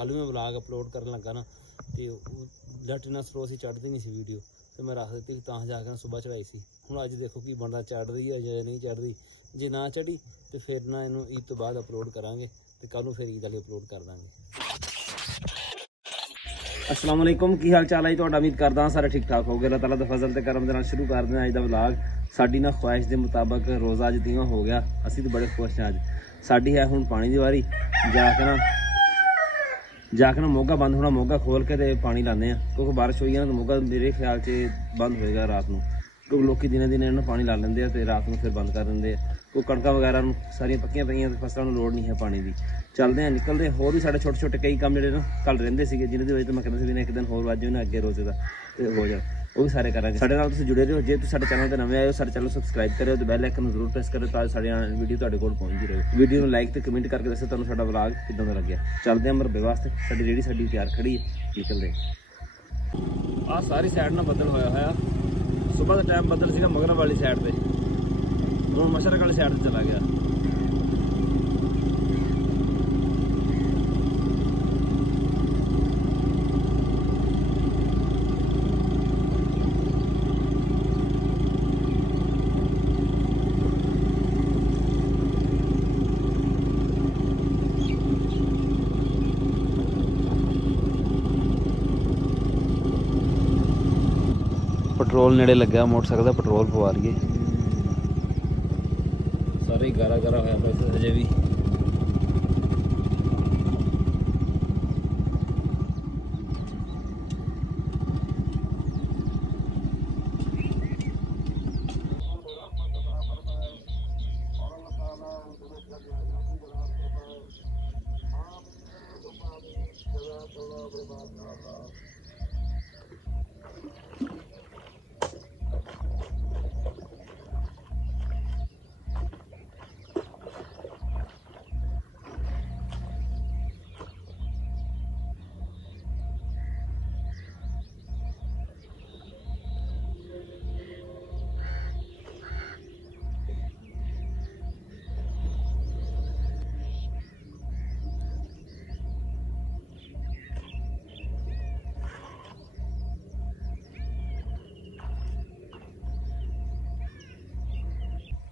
कल मैं vlog upload करन लगा ना तो लटना सरो असीं चढ़दी नहीं सी वीडियो, फिर मैं रख दी तां जाके सुबह चढ़ाई सी। हुण अज देखो कि बनदा चढ़ रही है या नहीं चढ़ रही, जे ना चढ़ी तो फिर ना इनू ईद तो बाद अपलोड करांगे तो कल नूं फिर ईद वाली अपलोड कर देंगे। अस्सलाम वालेकुम, की हाल चाल है तुहाडा? उम्मीद करदा सारे ठीक ठाक हो गए। अल्लाह ताला दा फजल ते करम दे नाल शुरू कर देना अज दा व्लॉग। साडी ना ख्वाहिश के मुताबिक रोज़ा अज धीमा हो गया, असीं तो बड़े खुश हैं। अज साडी है हुण पानी दी वारी, जाके ना मोगा बंद होना, मोगा खोल के ते पानी लाने हैं क्योंकि बारिश हुई है ना तो मोगा मेरे ख्याल से बंद होएगा रात को, क्योंकि लोग दिने दिने ना पानी ला लेंगे तो रात को फिर बंद कर देंगे। कोई कणकां वगैरह सारियां पक्कियां पईयां ते फसलों लोड़ नहीं है पानी की। चलते हैं निकलते हैं, होर भी साढ़े छोटे छोटे कई काम जो ना कल रहिंदे सीगे जिन्हां दी वजह तो मैं कहंदा सी भी एक दिन होर वज जाए ना अगे रोज़े का तो हो जाए, वो भी सारे करांगे। साडे नाल तुसीं जुड़े रहो, जे तुसीं साडे चैनल ते नवें आए हो साडे चैनल सबसक्राइब करियो ते बैल आइकन जरूर प्रेस करियो तां साडी वीडियो तुहाडे कोल पहुंचदी रहे। वीडियो नूं लाइक ते कमेंट करके दस्सो तुहानूं साडा व्लॉग किदां दा लग्गिया। चलते हैं मरबे वास्ते, साडी रेहड़ी साडी तैयार खड़ी है, निकलदे आ सारी साइड ना बदल होया होया। सुबह का टाइम बदल सीगा मगरब वाली साइड ते, हुण मशरक वाली साइड ते चला गया। पेट्रोल नेड़े लग्या, मोटरसाइकिल का पेट्रोल पवा रही है। सारे गारा गारा होया पिया अजे भी।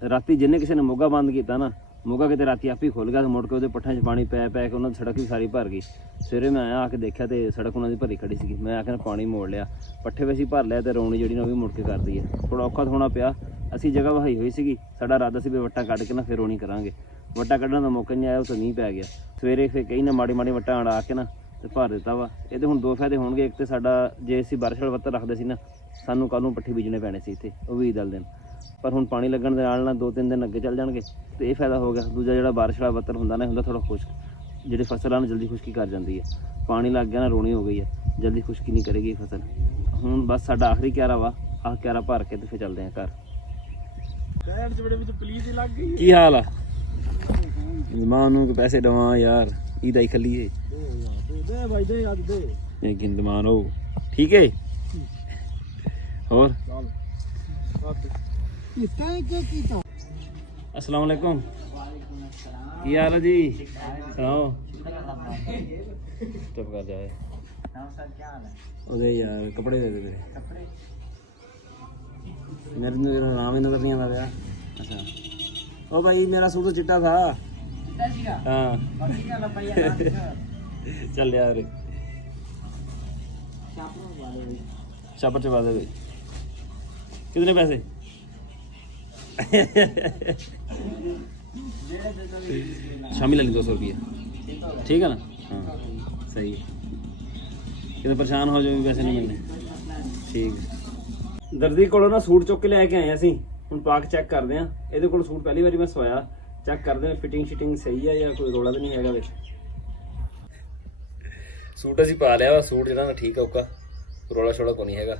राती जिन्हें किसी ने मोगा बंद किया ना, मोगा कितने राती आप ही खुल गया तो मुड़ के वो पट्ठे च पानी पै पै के उन्होंने सड़क भी सारी भर गई। सवेरे मैं आया आके देखा तो सड़क उन्होंने भरी खड़ी सी, मैं आके पानी मोड़ लिया, पट्ठे वैसे भर लिया तो रौनी जी भी मुड़ के कर दी है। थोड़ा औखा होना पिया, असी जगह वहाई हुई सी, साडा इरादा से भी वट्टा कढ़ के ना फिर रौनी करांगे। वट्टा कढ़न का मौका नहीं आया, तो मींह पै गया। सवेरे फिर कई ने माड़ी माड़ी वट्टा अड़ा के ना तो भर दिता वा। ये हुण दो फायदे होणगे, एक तो साडा जे असीं बारिश वाला वत्तर रखते ना सानू कल नूं पट्ठी बीजने पैने सी इत्थे, वो भी ईद वाले दिन, पर हुण पानी लगन दे नाल 2-3 दिन अगे चल जाणगे तो ये फायदा हो गया। दूजा जिहड़ा बारिश वाला वत्तर हुंदा ना हुंदा थोड़ा खुश्क, जिहड़ी फसलां नूं जल्दी खुश्की कर जाती है। पानी लग गया ना रोनी हो गई है, जल्दी खुश्की नहीं करेगी फसल। हुण बस साडा आखिरी क्यारा वा, आह क्यारा भर के तो फिर चलते हैं घर। की हाल आ? जमान नूं पैसे दवां यार, ईद आई खली है गिंदमान हो ठीक है। और अस्सलाम वालेकुम, की हाल है जी? सुनाओ। चुप कर जाए यार, कपड़े दे दे मेरे नाम ही नजर नहीं आता यार। अच्छा ओ भाई, मेरा सूट तो चिट्टा था। हाँ चल यार, शापर चबा दे भाई। कितने पैसे? शामी ले 200 रुपया, ठीक है ना? हाँ सही है, कितने परेशान हो जाओ पैसे नहीं मिलने। ठीक दर्दी को ना सूट चुक के लिया आए असीं, हुण पा के चैक करते हैं। ये को सूट पहली बारी मैं सवाया, चैक करते हैं फिटिंग शिटिंग सही है या कोई रोला तो नहीं है। सूट असीं पा लिया वा, सूट जिहड़ा ठीक है, ओका रोला शोला को नहीं है।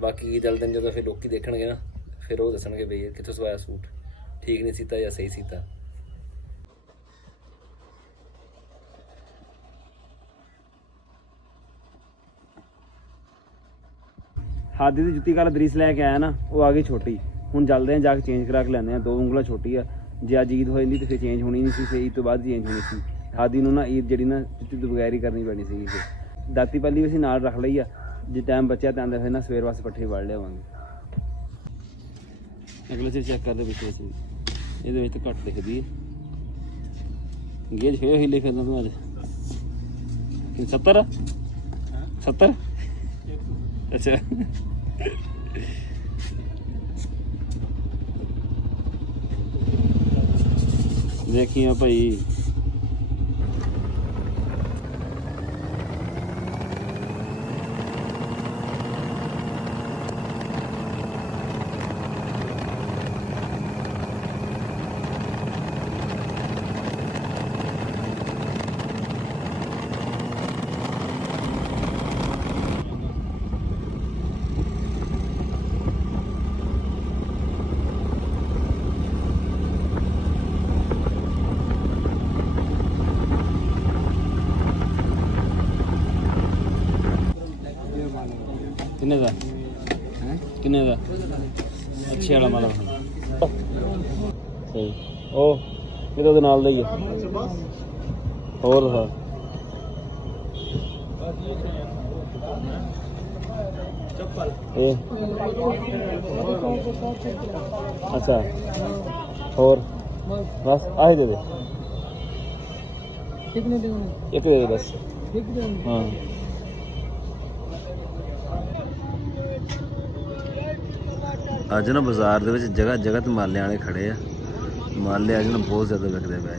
बाकी जल्द दिन जो फिर लोग देखणगे ना फिर वो दसणगे बई कित्थों सवाया सूट, ठीक नहीं सीता या सही सीता। हादी की जुत्ती कल दरीस लैके आया ना, वो आ गई छोटी। हुण चलते हैं जाके चेंज करा के लैंदे, 2 उंगलां छोटी है। जे अज ईद हो जाती तो फिर चेंज होनी नहीं सी, ईद तो बाद चेंज होनी सी। ਹਾਦੀ ਨੂੰ ਨਾ ਈਦ ਜਿਹੜੀ ਨਾ ਚੁੱਚੂ ਤੋਂ ਬਗੈਰ ਹੀ ਕਰਨੀ ਪੈਣੀ ਸੀਗੀ ਫਿਰ। ਦਾਤੀ ਪੱਲੀ ਵੀ ਅਸੀਂ ਨਾਲ ਰੱਖ ਲਈ ਆ, ਜੇ ਟਾਈਮ ਬਚਿਆ ਤਾਂ ਆਂਦੇ ਫਿਰ ਨਾ ਸਵੇਰ ਵਾਸਤੇ ਪੱਠੇ ਵੜ ਲਿਆਵਾਂਗੇ। ਅਗਲੇ ਸਿਰ ਚੈੱਕ ਕਰਦੇ ਪਿੱਛੇ ਸੀ, ਇਹਦੇ ਵਿੱਚ ਤਾਂ ਘੱਟ ਦਿਖਦੀ ਹੈ। ਗੇਜ ਫੇਰ ਹਿੱਲੇ ਫਿਰਨਾ ਤੂੰ ਅੱਜ ਕਿ 70 70 ਅੱਛਾ ਦੇਖੀਆਂ ਭਾਈ ਕਿੰਨੇ ਦਾ ਕਿੰਨੇ ਦਾ ਅੱਛੇ ਵਾਲਾ ਮਾਲਾ ਸਹੀ ਉਹ ਇਹਦੇ ਉਹਦੇ ਨਾਲ ਦਾ ਹੀ ਹੈ ਹੋਰ ਦਿਖਾ ਇਹ ਅੱਛਾ ਹੋਰ ਬਸ ਆਹੀ ਦੇ ਦੇ ਇੱਕ ਦੇ ਦੇ ਬਸ ਹਾਂ ਅੱਜ ਨਾ ਬਾਜ਼ਾਰ ਦੇ ਵਿੱਚ ਜਗ੍ਹਾ ਜਗ੍ਹਾ ਤੇ ਮਾਲੇ ਵਾਲੇ ਖੜੇ ਆ। ਮਾਲੇ ਅੱਜ ਨਾ ਬਹੁਤ ਜ਼ਿਆਦਾ ਵਿਕਦੇ ਪਏ ਆ।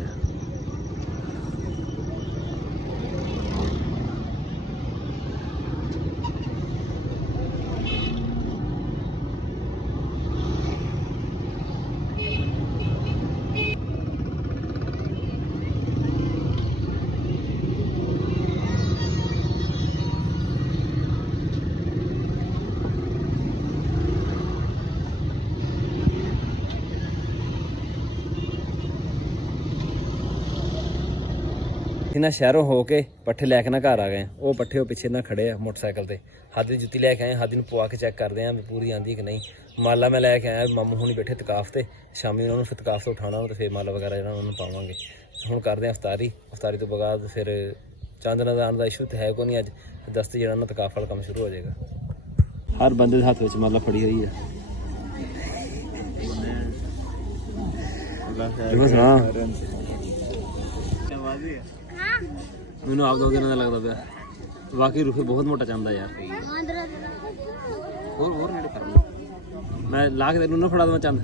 ना शहरों हो के पट्ठे लैके ना घर आ गए। वो पट्ठे पिछे ना खड़े आ मोटरसाइकिल ते। हादी दी जुत्ती लैके आए, हादी नूं पवा के चेक करते हैं पूरी आंदी कि नहीं। माला मैं लैके आया, मामू हुणी बैठे तकाफ ते, शामी उन्होंने फिर तकाफ तो उठाना तो फिर माला वगैरह जो उन्होंने पावांगे। हुण करते हैं अफतारी, अफतारी तो बाद फिर चंद नज़ान का इशू तो है को नहीं। अज 10 जो ना तकाफ वाला काम शुरू हो जाएगा। हर बंदे के हाथ में माला फड़ी हुई है। मैनू आप दो दिन का लगता पाया वाकई रूफे बहुत मोटा चाहता यार। और मैं ला के तेन ना फड़ा देव चंद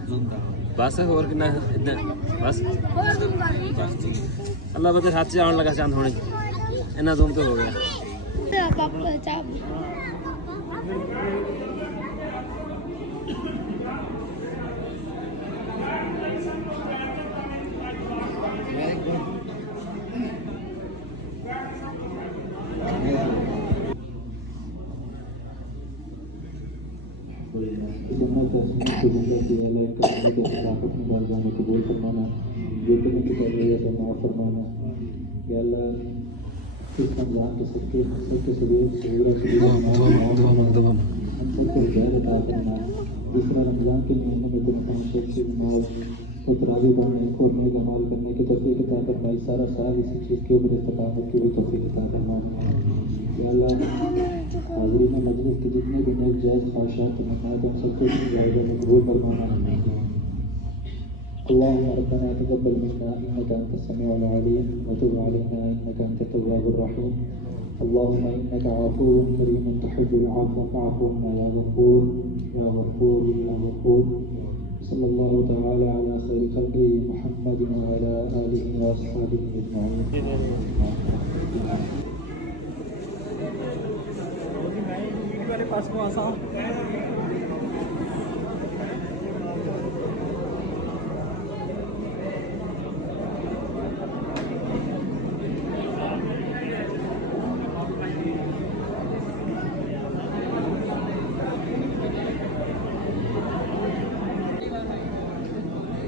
बस होर कि बस अल्लाह बते हाथ से आने लगा चंद होने इन्ना दूम तो हो गया। कबूल फरमाना जो तुम्हें कर रही है माफ़ फरमाना। या अल्लाह इस रमज़ान के सबके सबके सबूत हम सबको हिदायत अता करना। दूसरा रमज़ान के महीने में तुम्हें पहुँचे से नमाज और तरावी पढ़ने और नेक अमाल करने की तौफीक अता करना। इस सारा साल इसी चीज़ के ऊपर इस्तकामत की भी तौफीक अता करना। या अल्लाह हाज़रीन मजलिस के जितने भी नेक जायज़ ख्वाहिशात तमन्नात उन सबको जायज़ा में कबूल फरमाना। अल्लाहुम्मा रब्बना तक़ब्बल मिन्ना इन्नका अंतस समीउल अलीम व तुब अलैना इन्नका अंतत तव्वाबुर रहीम। अल्लाहुम्मा इन्नका अफ़ूव्वुन करीमुन तुहिब्बुल अफ़्व फ़अफ़ु अन्ना या गफ़ूर या गफ़ूर या गफ़ूर। सल्लल्लाहु तआला अला खैरि ख़ल्क़ि मुहम्मदिन व अला आलिहि व अस्हाबिहि अजमईन। पास को आसा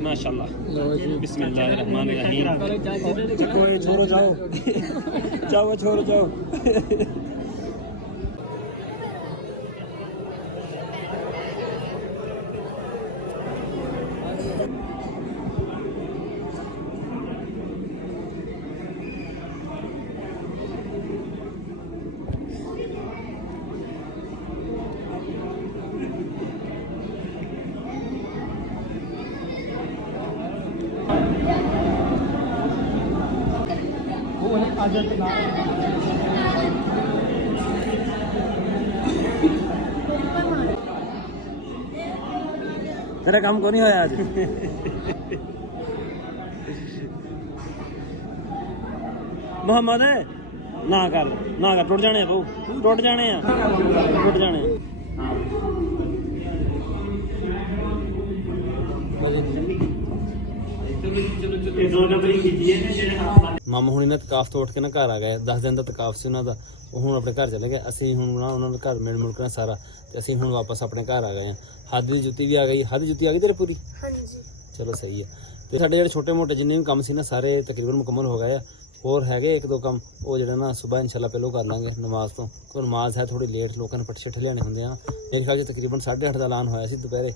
माशाल्लाह बिस्मिल्लाहिर्रहमानिर्रहीम। छोड़ो जाओ जाओ छोड़ो जाओ। तेरा काम को नहीं होया आज मोहम्मद ना कर टुट जाने बहु टुट जाने टुट जाने ਮਾਮਾ ਹੁਣੀ ਨੇ ਤਕਾਫ ਤੋਂ ਉੱਠ ਕੇ ਨਾ ਘਰ ਆ ਗਏ 10 ਦਿਨ ਦਾ ਤਕਾਫ ਸੀ ਉਹਨਾਂ ਦਾ ਉਹ ਹੁਣ ਆਪਣੇ ਘਰ ਚਲੇ ਗਏ ਅਸੀਂ ਹੁਣ ਨਾ ਉਹਨਾਂ ਦੇ ਘਰ ਮਿਲ ਮੁਲ ਕੇ ਸਾਰਾ ਤੇ ਅਸੀਂ ਹੁਣ ਵਾਪਸ ਆਪਣੇ ਘਰ ਆ ਗਏ ਹਾਂ ਹੱਦ ਦੀ ਜੁੱਤੀ ਵੀ ਆ ਗਈ ਹੱਦ ਦੀ ਜੁੱਤੀ ਆ ਗਈ ਤੇਰੇ ਪੂਰੀ ਹਾਂਜੀ ਚਲੋ ਸਹੀ ਹੈ ਤੇ ਸਾਡੇ ਜਿਹੜੇ ਛੋਟੇ ਮੋਟੇ ਜਿੰਨੇ ਵੀ ਕੰਮ ਸੀ ਨਾ ਸਾਰੇ ਤਕਰੀਬਨ ਮੁਕੰਮਲ ਹੋ ਗਏ ਆ ਹੋਰ ਹੈਗੇ ਇੱਕ ਦੋ ਕੰਮ ਉਹ ਜਿਹੜਾ ਨਾ ਸਵੇਰ ਇਨਸ਼ਾਅੱਲਾ ਪਹਿਲੋਂ ਕਰ ਲਾਂਗੇ ਨਮਾਜ਼ ਤੋਂ ਕੋਈ ਨਮਾਜ਼ ਹੈ ਥੋੜੀ ਲੇਟ ਲੋਕਾਂ ਨੇ ਪੱਠੇ ਛੱਠੇ ਲਿਆਣੇ ਹੁੰਦੇ ਆ ਮੇਰੇ ਖਿਆਲ 'ਚ ਤਕਰੀਬਨ 8:30 ਦਾ ਐਲਾਨ ਹੋਇਆ ਸੀ ਦੁਪਹਿਰੇ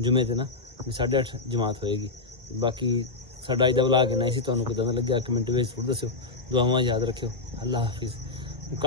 ਜੁਮੇ ਤੇ ਨਾ 8:30 ਜਮਾਤ ਹੋਏਗੀ ਬਾਕੀ ਸਾਡਾ ਅੱਜ ਦਾ ਵਲੌਗ ਇੰਨਾ ਸੀ ਤੁਹਾਨੂੰ ਕਿੱਦਾਂ ਦਾ ਲੱਗਿਆ ਕਮੈਂਟ ਵਿੱਚ ਜ਼ਰੂਰ ਦੱਸਿਓ ਦੁਆਵਾਂ ਯਾਦ ਰੱਖਿਓ ਅੱਲਾ ਹਾਫਿਜ਼